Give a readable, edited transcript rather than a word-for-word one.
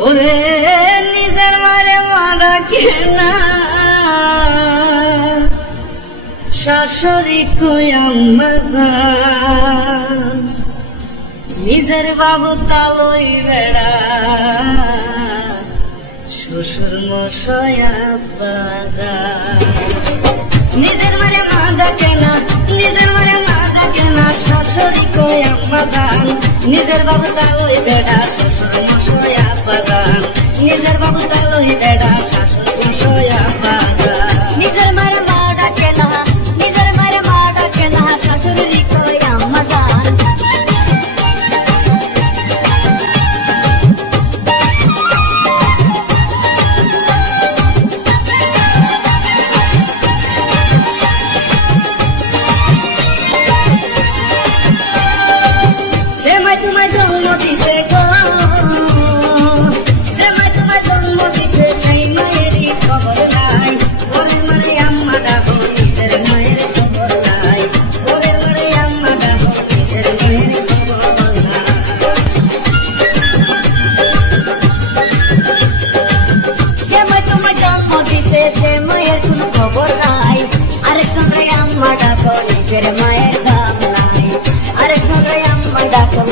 ওরে নিজের মারে মারা কেনা শাশুড়ি কই আম্মা জান নিজের বাবু তালই বেড়া শ্বশুর মশাই আব্বা জান নিজের মারে মারা কেনা নিজের মারে মারা কেনা শাশুড়ি কই আম্মা জান নিজের বাবু তালই বেড়া শ্বশুর মশাই আব্বা জান নিজের বাবু তালই বেড়া শাশুর মশাই আব্বা জান নিজের মারে মারা কেনা নিজের মারে মারা কেনা শাশুড়ি কই আম্মা জান তোমায় জন্ম দিছে গো তোমায় জন্ম দিছে সেই মায়েরই খবর নাই ওরে মানে আম্মা ডাকো নিজের মায়ের খবর নাই ওরে মানে আম্মা ডাকো নিজের মায়ের খবর নাই তোমায় জন্ম দিছে সে মায়ের কোনো খবর নাই আরেকজনের আম্মা ডাকো নিজের মায়ের দাম নাই আরেকজনের আম্মা ডাকো